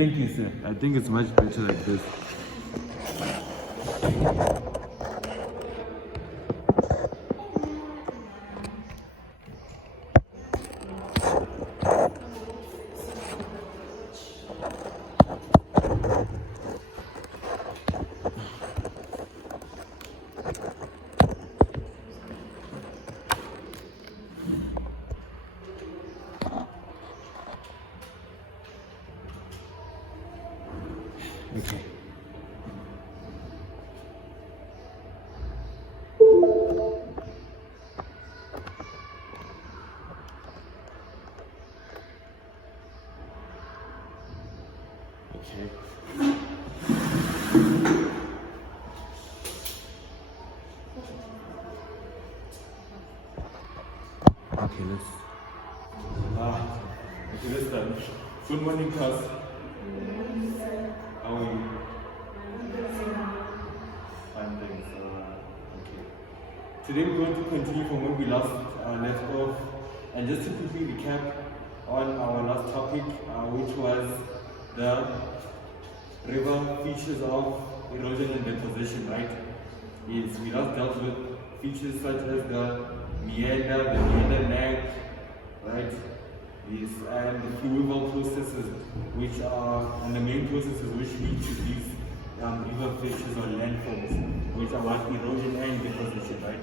Thank you, sir. I think it's much better like this. Okay. Okay. Okay, let's start. Good morning, class. How are you? Fine, thanks. Okay. Today we're going to continue from where we left off, and just to quickly recap on our last topic, which was the river features of erosion and deposition, right? Yes, we last dealt with features such as the meander lag, right? Yes, and the fluvial processes, which are, and the main processes which lead to these river features or landforms, which are what erosion and deposition, right?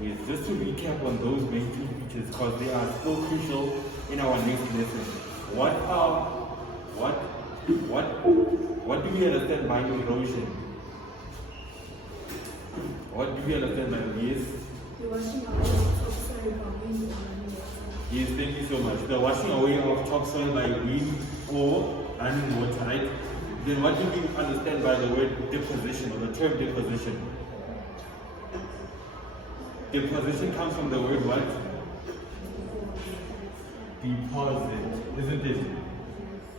Yes, just to recap on those main two features, because they are so crucial in our next lesson. What do we understand by erosion? What do we understand by yes? The washing away of topsoil by wind or running water. Yes, thank you so much. The washing away of topsoil by wind or running water, right? Then what do we understand by the word deposition or the term deposition? Deposition comes from the word what? Deposit, isn't it?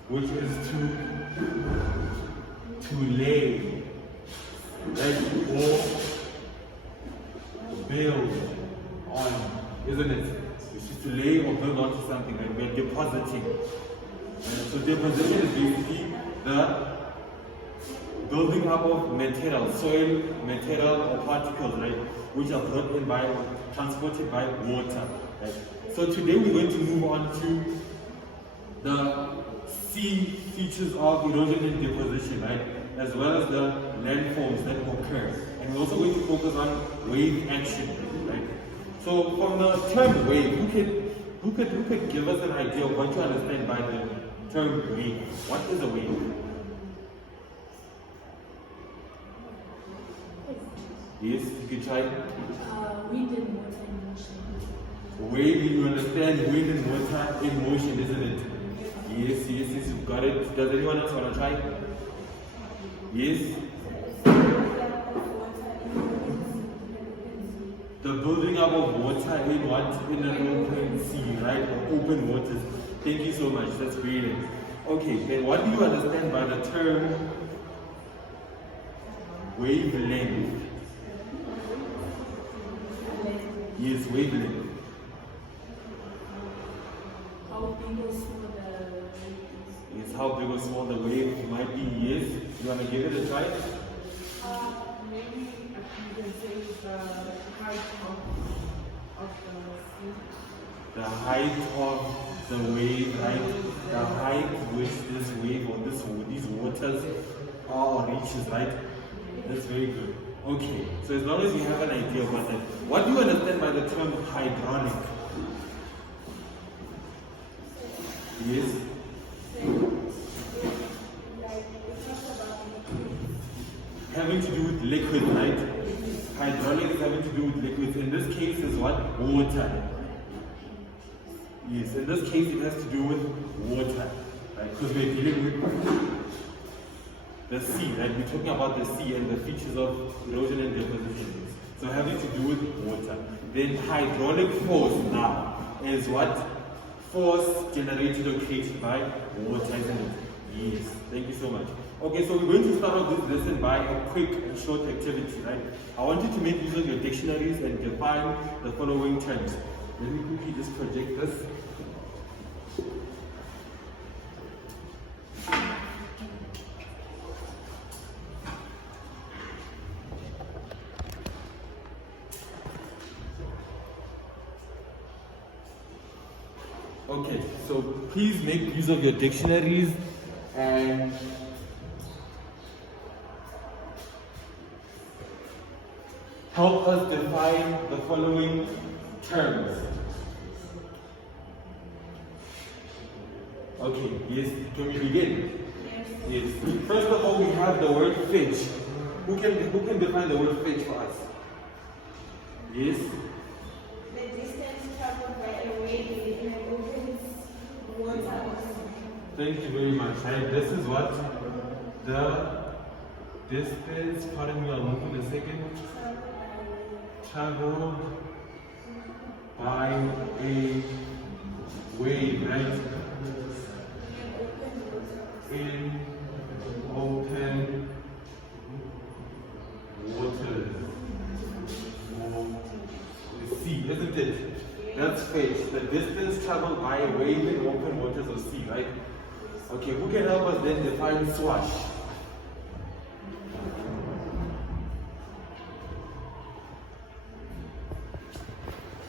Which is to lay, right? Or build on, isn't it? It's just to lay or build onto something, right? We're depositing. So deposition is basically the building up of material, soil, material or particles, right? Which are brought in by, transported by water, right? So today we're going to move on to the sea features of erosion and deposition, right? As well as the landforms that occur. And we're also going to focus on wave action, right? So from the term wave, who could give us an idea of what you understand by the term wave? What is a wave? Yes, you can try. Wind and water in motion. Wave, you understand wind and water in motion, isn't it? Yes, you've got it. Does anyone else want to try? Yes? The building up of water in what? In an open sea, right? Or open waters. Thank you so much. That's brilliant. Okay, then what do you understand by the term wavelength? Yes, wavelength. How big or small the wave is? Yes, how big or small the wave might be. Yes. You want to give it a try? Maybe you can say the height of the sea. The height of the wave, right? The height which this wave or these waters are or reaches, right? That's very good. Okay, so as long as you have an idea about that, what do you understand by the term hydraulic? Yes? Having to do with liquid, right? Hydraulic is having to do with liquids. In this case is what? Water. Yes, in this case it has to do with water, right? Because we're dealing with the sea, right? We're talking about the sea and the features of erosion and deposition. So having to do with water. Then hydraulic force now is what? Force generated or created by water, isn't it? Yes, thank you so much. Okay, so we're going to start off this lesson by a quick and short activity, right? I want you to make use of your dictionaries and define the following terms. Let me quickly just project this. Okay, so please make use of your dictionaries and help us define the following terms. Okay, yes, can we begin? Yes. First of all, we have the word fetch. Who can define the word fetch for us? Yes? The distance traveled by a wave in an open water. Thank you very much. Right? This is what the distance, pardon me, I'll move in a second. Traveled by a wave, right? In open waters or the sea, isn't it? That's fetch. The distance traveled by a wave in open waters or sea, right? Okay, who can help us then define swash?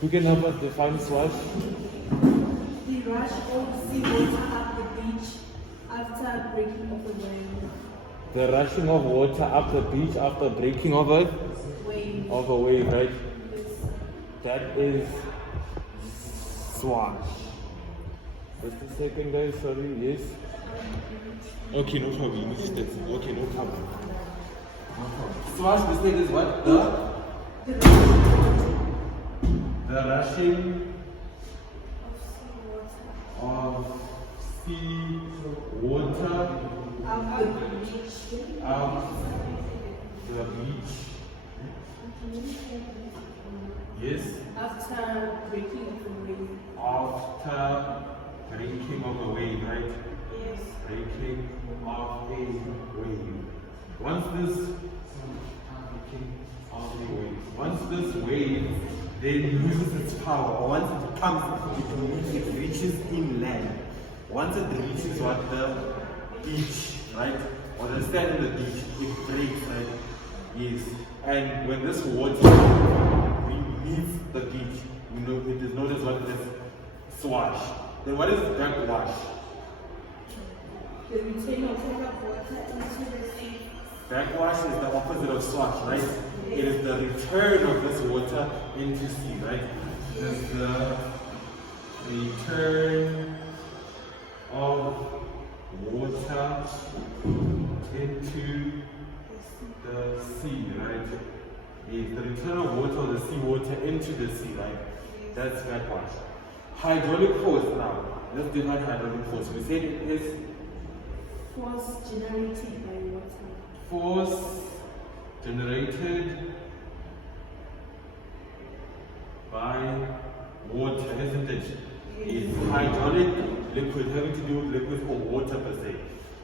Who can help us define swash? The rush of seawater up the beach after breaking of a wave. The rushing of water up the beach after breaking of a wave, right? Yes. That is swash. Just a second, guys. Sorry. Yes. Okay, no problem. You missed it. Okay, no problem. Swash, we said, is what? The rushing of sea water Up the beach. up the beach. Yes. After breaking of a wave. After breaking of a wave, right? Yes. Breaking of a wave. Once this wave then loses its power, or once it reaches inland, once it reaches what the beach, right? Or the sand in the beach, it breaks, right? Yes. And when this water leaves the beach, it is known as what it is swash. Then what is backwash? The return of water into the sea. Backwash is the opposite of swash, right? It is the return of this water into sea, right? It is the return of water into the sea, right? It's the return of water or the sea water into the sea, right? That's backwash. Hydraulic force now. Let's define hydraulic force. We said it is Force generated by water. force generated by water, isn't it? It's hydraulic liquid, having to do with liquid or water per se.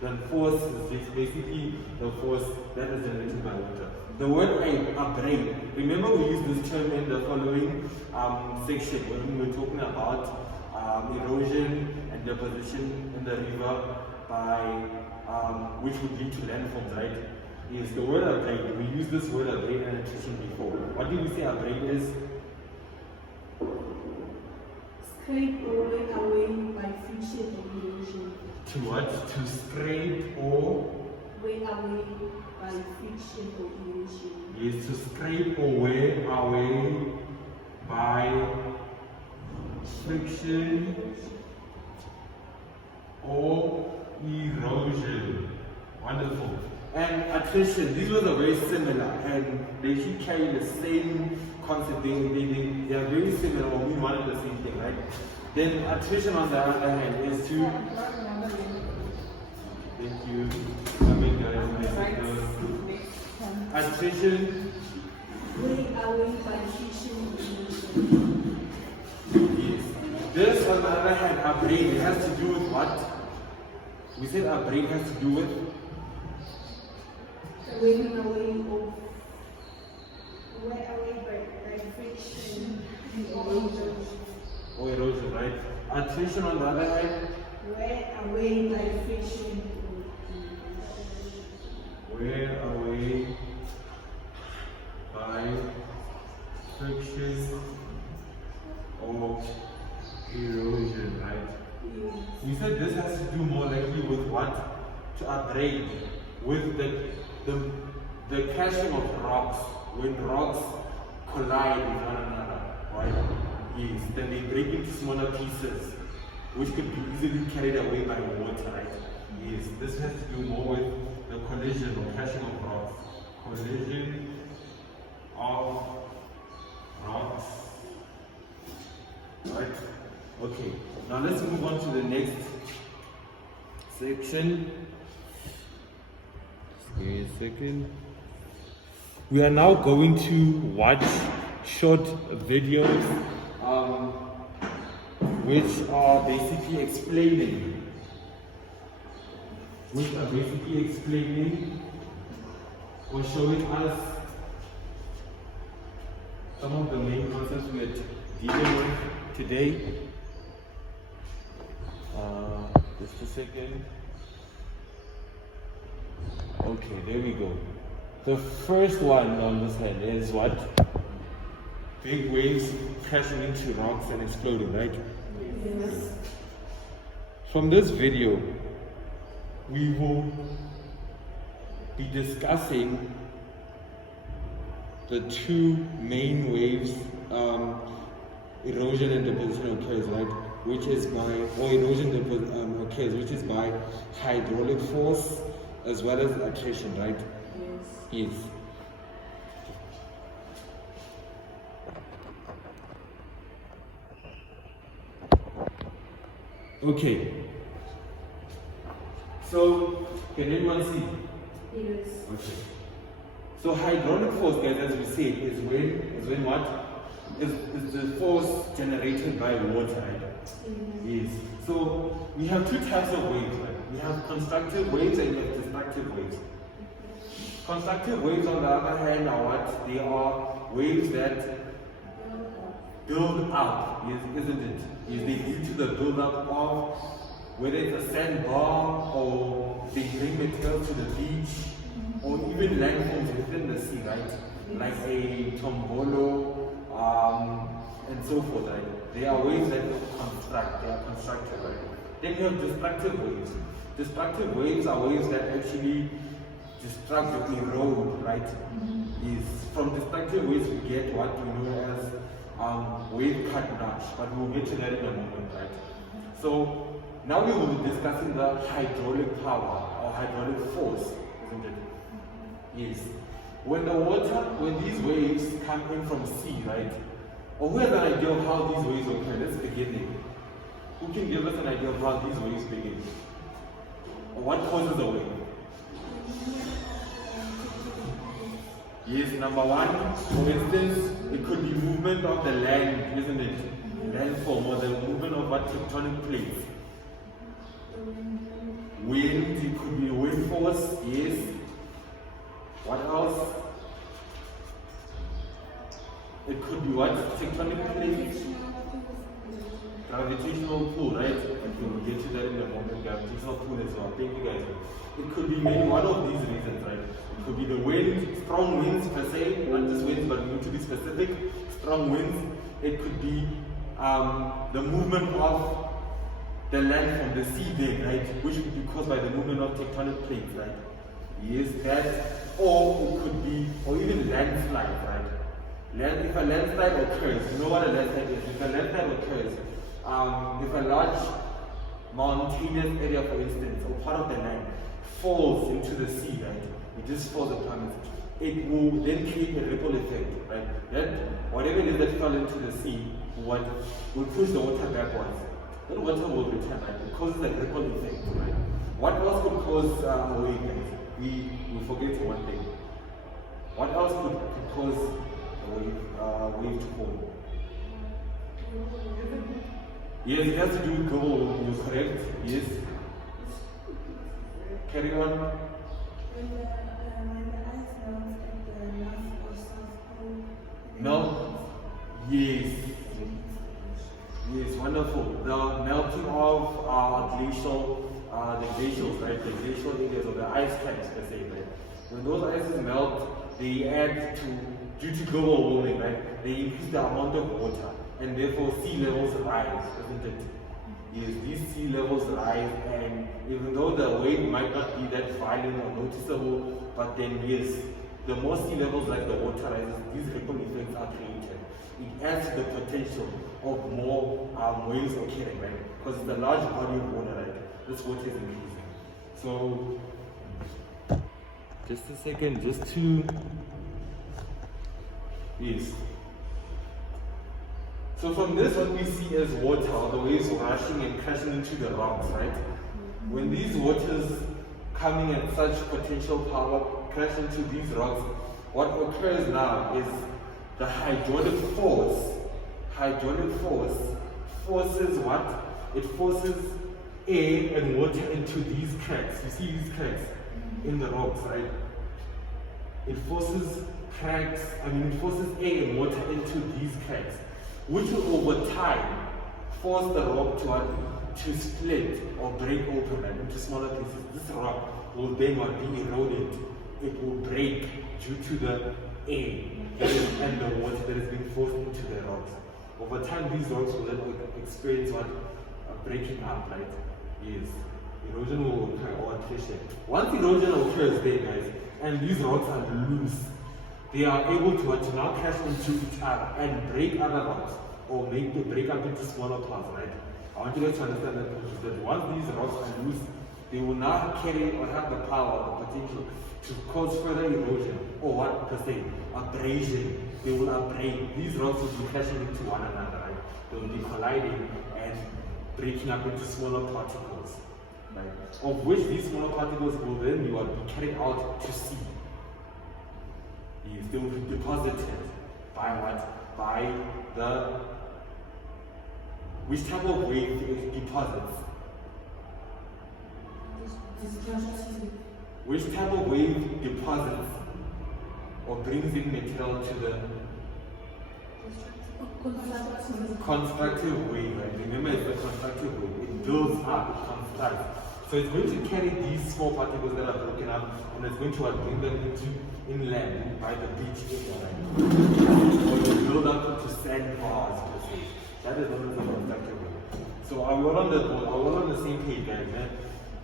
Then force is basically the force that is generated by water. The word abrade, remember we used this term in the following section when we were talking about erosion and deposition in the river by which would lead to landforms, right? Yes, the word abrade, we used this word abrade in nutrition before. What did we say abrade is? Scrape away by friction or erosion. To what? To scrape or? Way away by friction or erosion. Yes, to scrape or wear away by friction or erosion. Wonderful. And attrition, these words are very similar and they should carry the same concept. They are very similar or mean one and the same thing, right? Then attrition on the other hand is to... Thank you. Coming guys. Attrition. Way away by friction or erosion. Yes. This on the other hand, abrade, it has to do with what? We said abrade has to do with Waving away of way away by friction or erosion. or erosion, right? Attrition on the other hand, Way away by friction. wear away by friction or erosion, right? to upgrade with the crashing of rocks. When rocks collide with one another, right? Yes, then they break into smaller pieces, which could be easily carried away by water, right? Yes, this has to do more with the collision or crashing of rocks. Collision of rocks. Right? Okay, now let's move on to the next section. Just give me a second. We are now going to watch short videos which are basically explaining or showing us some of the main concepts we are dealing with today. Just a second. Okay, there we go. The first one on this hand is what? Big waves crashing into rocks and exploding, right? Yes. From this video, we will be discussing the two main waves erosion and deposition occurs, right? Which is occurs, which is by hydraulic force as well as attrition, right? Yes. Yes. Okay. So, can anyone see? Yes. Okay. So hydraulic force, guys, as we said, is when what? Is the force generated by water, right? Yes. So we have two types of waves, right? We have constructive waves and we have destructive waves. Constructive waves, on the other hand, are what? They are waves that build up, yes, isn't it? Yes, they lead to the build-up of whether it's a sandbar or they bring material to the beach or even landforms within the sea, right? Like a tombolo and so forth, right? They are waves that construct, they are constructive, right? Then you have destructive waves. Destructive waves are waves that actually destruct or erode, right? Yes. From destructive waves we get what we know as wave cut notch, but we'll get to that in a moment, right? So now we will be discussing the hydraulic power or hydraulic force, isn't it? Yes. When these waves come in from sea, right? Or who has an idea of how these waves occur? Let's begin there. Who can give us an idea of how these waves begin? Or what causes a wave? Yes, number one, for instance, it could be movement of the land, isn't it? Landform, or the movement of what tectonic plates. Wind, it could be wind force, yes. What else? It could be what? Tectonic plates. Gravitational pull, right? Okay, we'll get to that in a moment. Gravitational pull as well. Thank you guys. It could be maybe one of these reasons, right? It could be the wind, strong winds per se, not just winds, but we need to be specific. Strong winds. It could be the movement of the land from the seabed, right? Which would be caused by the movement of tectonic plates, right? Yes, that. Or it could be, or even landslide, right? If a landslide occurs, you know what a landslide is? If a landslide occurs, if a large mountainous area, for instance, or part of the land falls into the sea, right? It just falls upon it. It will then create a ripple effect, right? That whatever it is that fell into the sea will push the water backwards. That water will return, right? It causes a ripple effect, right? What else could cause a wave, guys? We forget one thing. What else could cause a wave to form? Yes, it has to do with global warming, you're correct. Yes. Carry on. When the ice melts at the North or South Pole. Melt? Yes. Yes, wonderful. The melting of the glacials, right? The glacial areas of the ice caps per se, right? When those ices melt, they add to, due to global warming, right? They increase the amount of water, and therefore sea levels rise, isn't it? Yes, these sea levels rise, and even though the wave might not be that violent or noticeable, but then yes, the more sea levels like the water rises, these ripple effects are created. It adds to the potential of more waves occurring, right? Because it's a large body of water, right? This water is increasing. So, just a second, just to, yes. So from this, what we see as water, the waves rushing and crashing into the rocks, right? When these waters coming at such potential power crash into these rocks, what occurs now is the hydraulic force forces what? It forces air and water into these cracks. You see these cracks in the rocks, right? It forces air and water into these cracks, which will over time force the rock to split or break open and into smaller pieces. This rock will then be eroded. It will break due to the air and the water that is being forced into the rocks. Over time, these rocks will then experience breaking up, right? Yes. Erosion will occur or attrition. Once erosion occurs there, guys, and these rocks are loose, they are able to now crash into each other and break other rocks or break up into smaller parts, right? I want you guys to understand that once these rocks are loose, they will now carry or have the power or the potential to cause further erosion or what per se, abrasion. They will abrade. These rocks will be crashing into one another, right? They will be colliding and breaking up into smaller particles, right? Of which these smaller particles will then be carried out to sea. Yes, they will be deposited by what? By the which type of wave deposits? Which type of wave deposits or brings in material to the constructive wave, right? Remember, it's the constructive wave. It builds up, it constructs. So it's going to carry these small particles that are broken up, and it's going to bring them into inland by the beach area, right? Or you build up into sandbars per se. That is known as the constructive wave. So are we all on the same page, guys, man?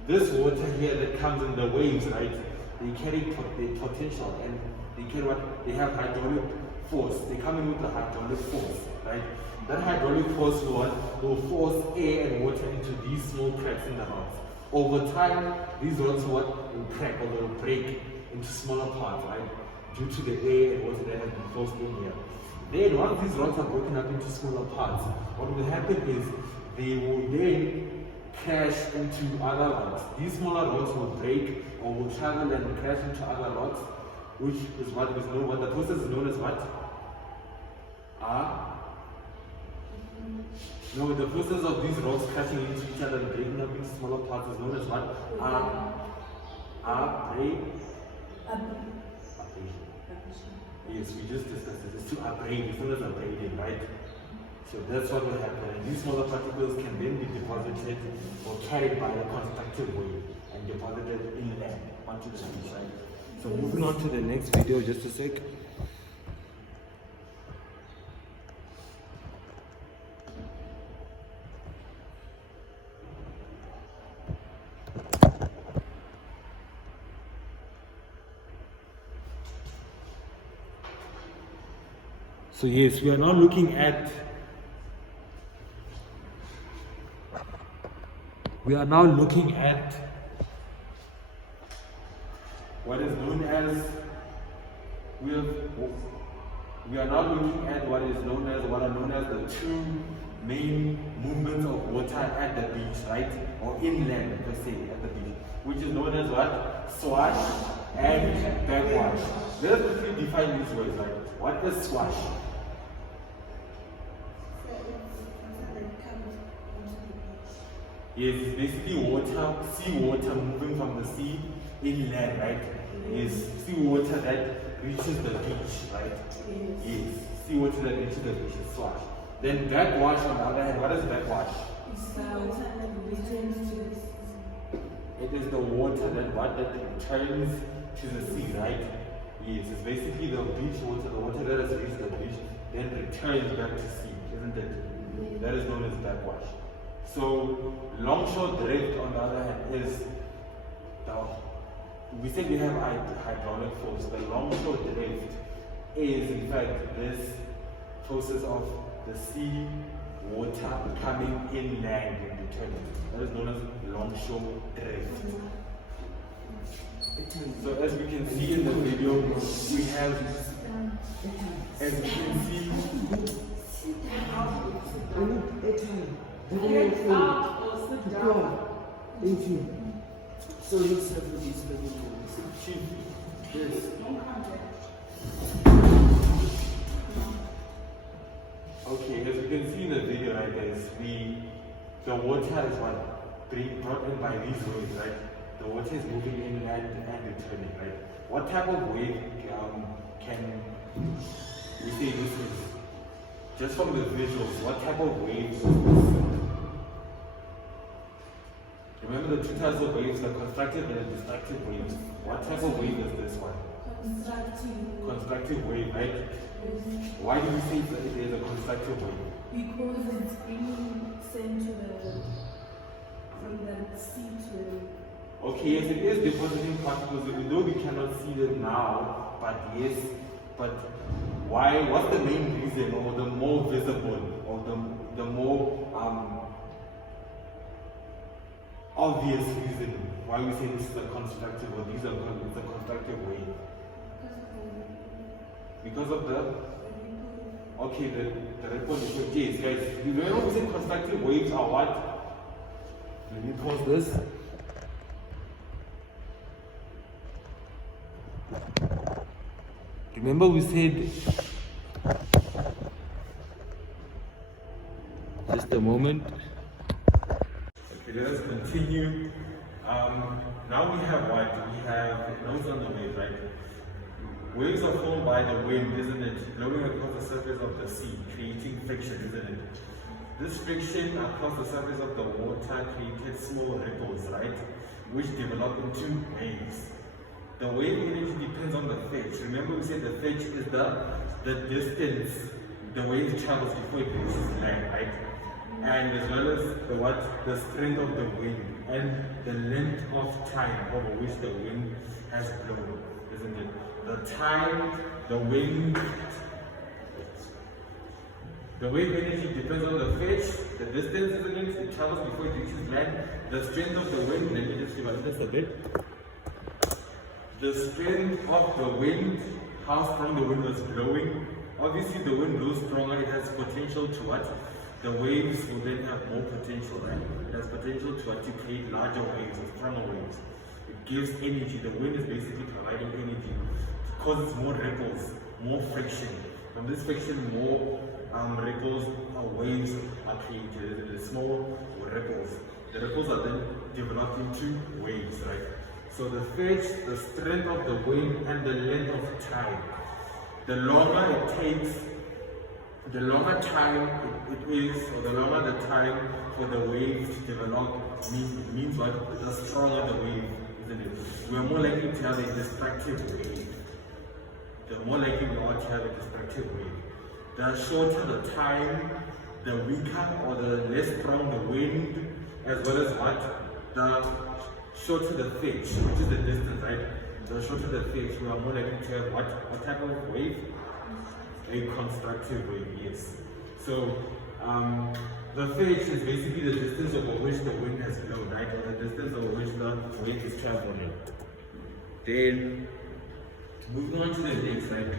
This water here that comes in the waves, right? They carry the potential, and they carry what? They have hydraulic force. They come in with the hydraulic force, right? That hydraulic force will force air and water into these small cracks in the rocks. Over time, these rocks will crack or they will break into smaller parts, right? Due to the air and water that has been forced in here. Then, once these rocks are broken up into smaller parts, what will happen is they will then crash into other rocks. These smaller rocks will break or will travel and crash into other rocks, which is what is known. What the process is known as what? No, the process of these rocks crashing into each other and breaking up into smaller parts is known as what? Yes, we just discussed it. It's to abrade, it's known as abrading, right? So that's what will happen. And these smaller particles can then be deposited or carried by the constructive wave and deposited inland onto the beach, right? So moving on to the next video, just a sec. So yes, we are now looking at what is known as what are known as the two main movements of water at the beach, right? Or inland per se at the beach, which is known as what? Swash and backwash. Let us quickly define these words, right? What is swash? Yes, it's basically water, sea water moving from the sea inland, right? Yes, sea water that reaches the beach, right? Yes, sea water that reaches the beach is swash. Then backwash on the other hand, what is backwash? It is the water that returns to the sea, right? Yes, it's basically the beach water, the water that has reached the beach, then returns back to sea, isn't it? That is known as backwash. So longshore drift, on the other hand, is we said we have hydraulic force. The longshore drift is in fact this process of the sea water coming inland and returning. That is known as longshore drift. So as we can see in the video, we have, as we can see, Get up or sit down. So you said for this level Chief, yes. okay, as we can see in the video, right guys, the water is what brought in by these waves, right? The water is moving inland and returning, right? What type of wave can we say this is? Just from the visuals, what type of waves is this? Remember the two types of waves, the constructive and the destructive waves. What type of wave is this one? Constructive wave, right? Why do we say that it is a constructive wave? Because it's being sent from the sea to. Okay, yes, it is depositing particles, even though we cannot see them now, but yes, but why? What's the main reason, or the more visible, or the more obvious reason why we say this is a constructive, or these are it's a constructive wave? Because of the okay, the ripple effect. Yes, guys, you remember we said constructive waves are what? Let me pause this. Remember we said, just a moment. Okay, let us continue. Now we have what? We have nodes on the wave, right? Waves are formed by the wind, isn't it? Blowing across the surface of the sea, creating friction, isn't it? This friction across the surface of the water created small ripples, right? Which develop into waves. The wave energy depends on the fetch. Remember we said the fetch is the distance the wave travels before it reaches land, right? And as well as the strength of the wind and the length of time over which the wind has blown, isn't it? The time, the wind, the wave energy depends on the fetch, the distance, isn't it? It travels before it reaches land, the strength of the wind. Let me just revise this a bit. The strength of the wind, how strong the wind was blowing. Obviously the wind blows stronger, it has potential to what? The waves will then have more potential, right? It has potential to create larger waves or stronger waves. It gives energy. The wind is basically providing energy. It causes more ripples, more friction. From this friction, more ripples or waves are created. The small ripples. The ripples are then developed into waves, right? So the fetch, the strength of the wind, and the length of time. The longer it takes, the longer time it is, or the longer the time for the wave to develop, means what? The stronger the wave, isn't it? We are more likely to have a destructive wave. The more likely we are to have a destructive wave. The shorter the time, the weaker or the less strong the wind, as well as what? The shorter the fetch, which is the distance, right? The shorter the fetch, we are more likely to have what type of wave? A constructive wave, yes. So the fetch is basically the distance over which the wind has blown, right? Or the distance over which the wave is traveling. Then moving on to the next, right?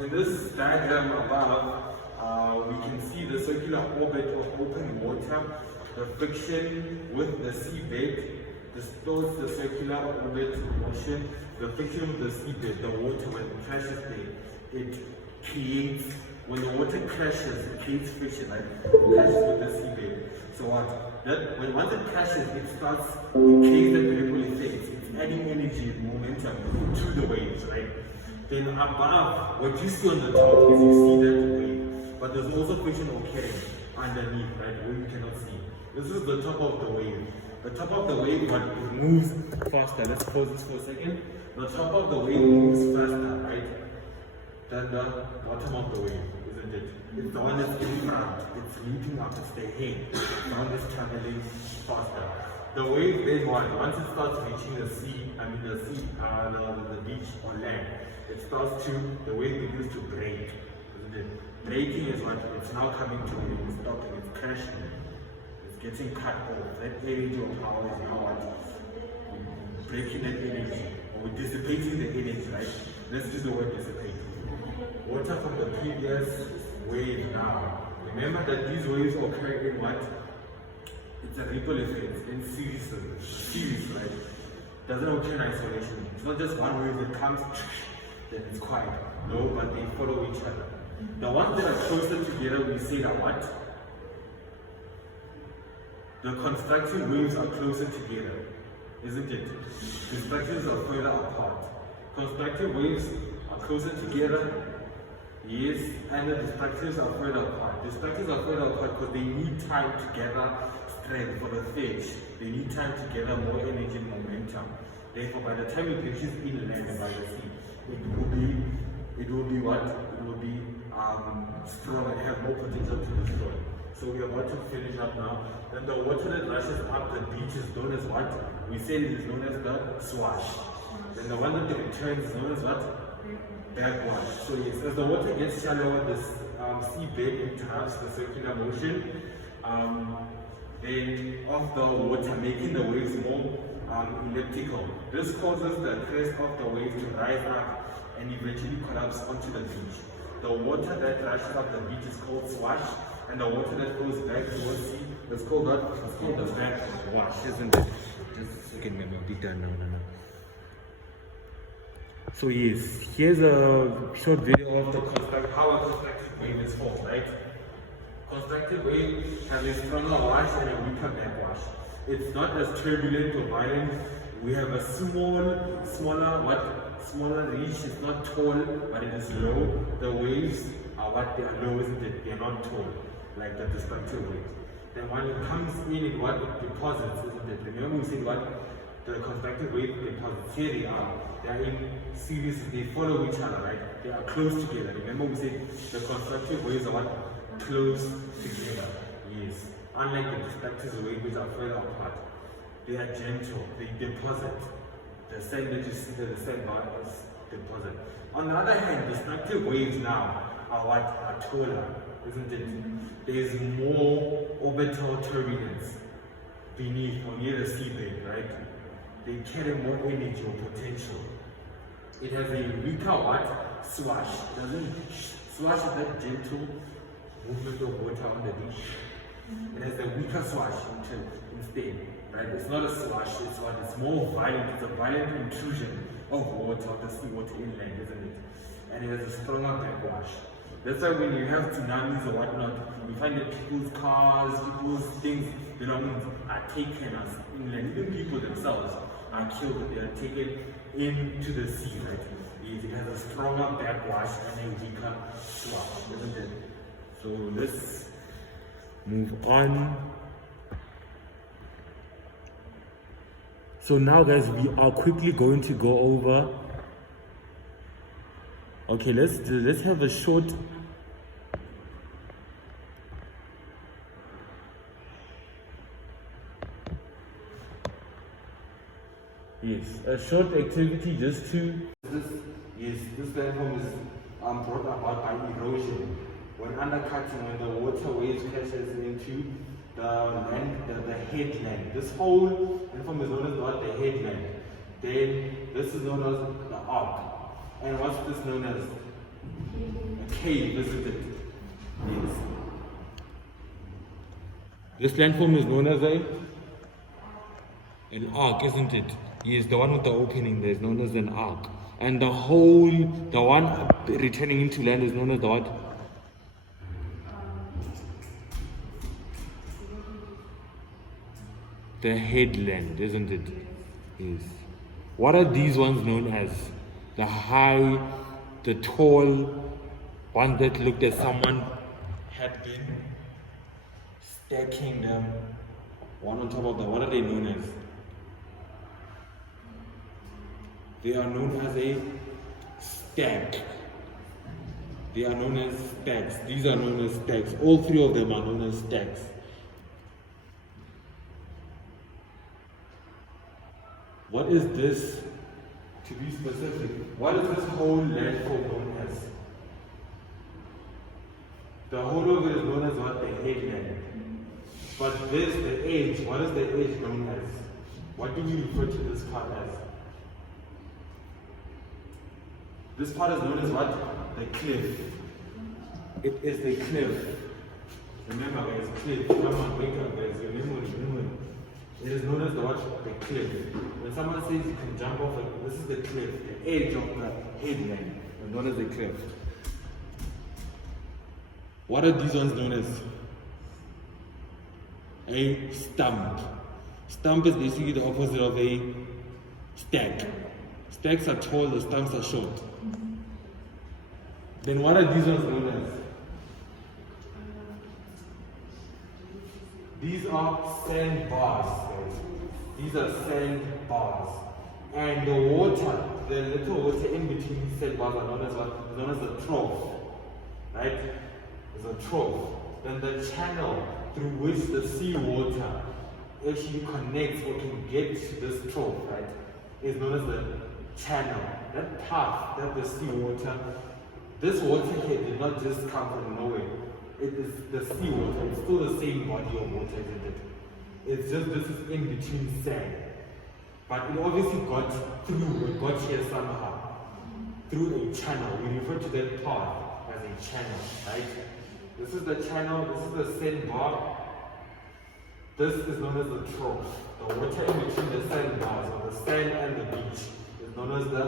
In this diagram above, we can see the circular orbit of open water, the friction with the seabed distorts the circular orbit motion. The friction with the seabed, the water, when it crashes there, it creates, when the water crashes, it creates friction, right? It crashes with the seabed. So once it crashes, it creates the ripple effect. It's adding energy and momentum to the waves, right? Then above, what you see on the top is you see that wave, but there's also friction occurring underneath, right? Where you cannot see. This is the top of the wave. The top of the wave, but it moves faster. Let's pause this for a second. The top of the wave moves faster, right? than the bottom of the wave, isn't it? It's the one that's in front, it's leaping up, it's the head, the one that's traveling faster. The wave then once it starts reaching the beach or land, the wave begins to break, isn't it? Breaking is what it's now coming to, it's stopping, it's crashing, it's getting cut off. That energy of power is now what? Breaking that energy, or dissipating the energy, right? Let's use the word dissipate. Water from the previous wave now. Remember that these waves occur in what? It's a ripple effect, in series, right? Doesn't occur in isolation. It's not just one wave that comes, then it's quiet. No, but they follow each other. The ones that are closer together, we say that what? The constructive waves are closer together, isn't it? Constructions are further apart. Constructive waves are closer together, yes, and the destructives are further apart. Destructives are further apart because they need time to gather strength for the fish. They need time to gather more energy and momentum. Therefore, by the time it reaches inland by the sea, it will be what? It will be strong and have more potential to destroy. So we are about to finish up now. Then the water that rushes up the beach is known as what? We said it is known as the swash. Then the one that returns is known as what? Backwash. So yes, as the water gets shallower, this seabed interrupts the circular motion then of the water, making the waves more elliptical. This causes the crest of the wave to rise up and eventually collapse onto the beach. The water that rushes up the beach is called swash, and the water that goes back towards sea is called what? It's called the backwash, isn't it? Just a second, maybe I'll be done now. So yes, here's a short video of how a constructive wave is formed, right? Constructive wave has a stronger wash and a weaker backwash. It's not as turbulent or violent. We have a smaller reach. It's not tall, but it is low. The waves are what they are low, isn't it? They are not tall, like the destructive waves. Then when it comes in, it deposits, isn't it? Remember we said what? The constructive wave deposits. Here they are. They are in series. They follow each other, right? They are close together. Remember we said the constructive waves are what? Close together. Yes. Unlike the destructive waves, which are further apart. They are gentle. They deposit. The same that you see the same bar is deposit. On the other hand, destructive waves now are what? Are taller, isn't it? There is more orbital turbulence beneath or near the seabed, right? They carry more energy or potential. It has a weaker what? Swash. Swash is that gentle movement of water on the beach. It has a weaker swash instead, right? It's not a swash, it's more violent. It's a violent intrusion of water, of the seawater inland, isn't it? And it has a stronger backwash. That's why when you have tsunamis or whatnot, you find that people's cars, people's things, belongings are taken as inland. Even people themselves are killed, they are taken into the sea, right? It has a stronger backwash and a weaker swash, isn't it? So let's move on. So now guys, we are quickly going to go over. Okay, let's have a short activity just to this landform is brought about by erosion. When undercutting, when the water waves crashes into the land, the headland. This whole landform is known as what? The headland. Then this is known as the arc. And what's this known as? A cave, isn't it? Yes. This landform is known as an arc, isn't it? Yes, the one with the opening there is known as an arc. And the one returning into land is known as the what? The headland, isn't it? Yes. What are these ones known as? The high, the tall, one that looked as someone had been stacking them one on top of the. What are they known as? They are known as a stack. They are known as stacks. These are known as stacks. All three of them are known as stacks. What is this, to be specific, what is this whole landform known as? The whole of it is known as what? The headland. But this, the edge, what is the edge known as? What do we refer to this part as? This part is known as what? The cliff. It is the cliff. Remember guys, cliff. Come on, wake up guys. Remember. It is known as the what? The cliff. When someone says you can jump off, this is the cliff. The edge of the headland is known as the cliff. What are these ones known as? A stump. Stump is basically the opposite of a stack. Stacks are tall, the stumps are short. Then what are these ones known as? These are sandbars, guys. These are sandbars. And the water, the little water in between these sandbars are known as what? Is known as a trough. Right? It's a trough. Then the channel through which the seawater actually connects or can get to this trough, right, is known as the channel. That path that the seawater, this water here did not just come from nowhere. It is the seawater. It's still the same body of water, isn't it? It's just this is in between sand. But it obviously got through, it got here somehow. Through a channel. We refer to that path as a channel, right? This is the channel, this is the sandbar. This is known as the trough. The water in between the sandbars, or the sand and the beach, is known as the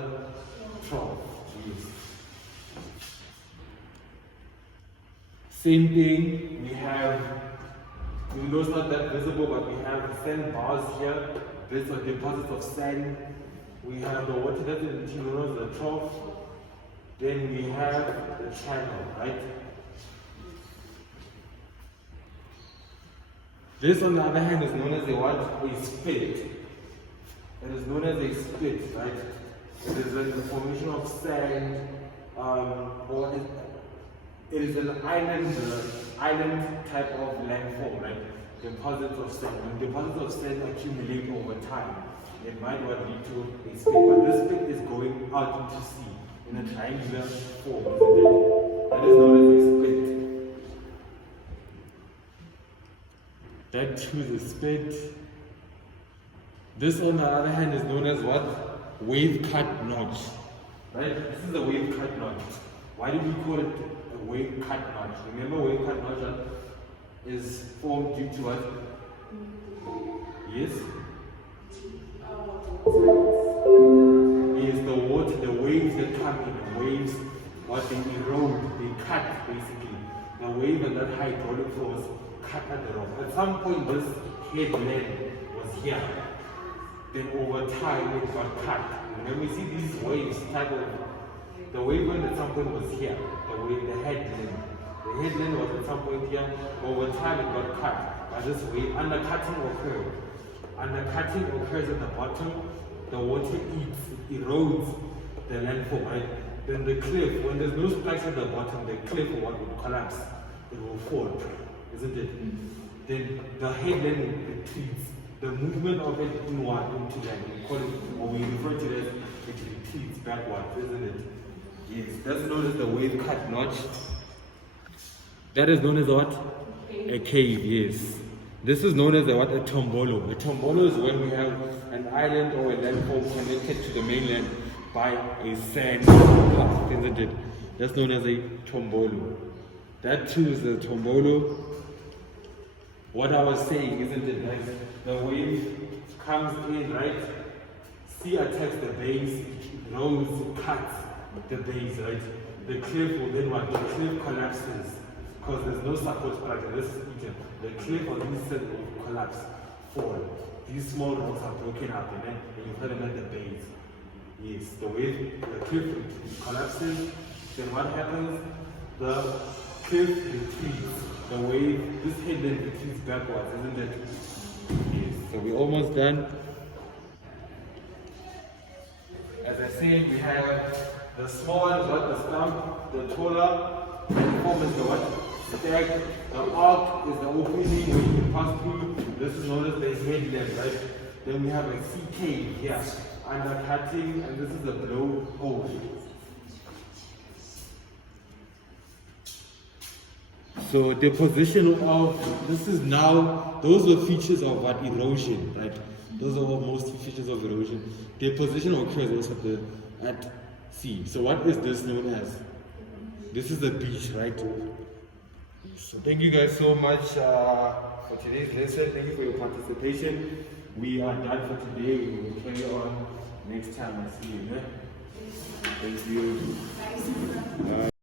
trough. Yes. Same thing, we have, even though it's not that visible, but we have sandbars here. These are deposits of sand. We have the water that's in between, known as the trough. Then we have the channel, right? This, on the other hand, is known as a what? A spit. It is known as a spit, right? It is a formation of sand, or it is an island type of landform, right? Deposits of sand. When deposits of sand accumulate over time, it might what lead to a spit. But this spit is going out into sea in a triangular form, isn't it? That is known as a spit. That too is a spit. This, on the other hand, is known as what? Wave cut notch. Right? This is a wave cut notch. Why do we call it a wave cut notch? Remember, wave cut notch is formed due to what? Yes? Yes, the water, the waves that come in, the waves, what they erode, they cut basically. The wave and that hydraulic force cut at the rock. At some point, this headland was here. Then over time, it got cut. And when we see these waves, type of, the wave at some point was here. The headland. The headland was at some point here. Over time, it got cut. By this wave, undercutting occurred. Undercutting occurs at the bottom. The water eats, it erodes the landform, right? Then the cliff, when there's no splash at the bottom, the cliff or what would collapse. It will fall. Isn't it? Then the headland retreats. The movement of it inward into land, we call it, or we refer to it as it retreats backward, isn't it? Yes, that's known as the wave cut notch. That is known as what? A cave, yes. This is known as what? A tombolo. A tombolo is when we have an island or a landform connected to the mainland by a sand path, isn't it? That's known as a tombolo. That too is a tombolo. What I was saying, isn't it, guys? The wave comes in, right? Sea attacks the base, rose cuts the base, right? The cliff will then what? The cliff collapses because there's no support structure. This is Egypt. The cliff on this side will collapse, fall. These small rocks are broken up, and then you put them at the base. Yes, the wave, the cliff collapses. Then what happens? The cliff retreats. The wave, this headland retreats backwards, isn't it? Yes. So we're almost done. As I said, we have the small one, the stump, the taller and form as the what? Stack. The arc is the opening where you can pass through. This is known as the headland, right? Then we have a CK here, undercutting, and this is a blow hole. So deposition of, this is now, those were features of what? Erosion, right? Those are all most features of erosion. Deposition occurs also at sea. So what is this known as? This is the beach, right? So thank you guys so much for today's lesson. Thank you for your participation. We are done for today. We will carry on next time. I see you. Thank you.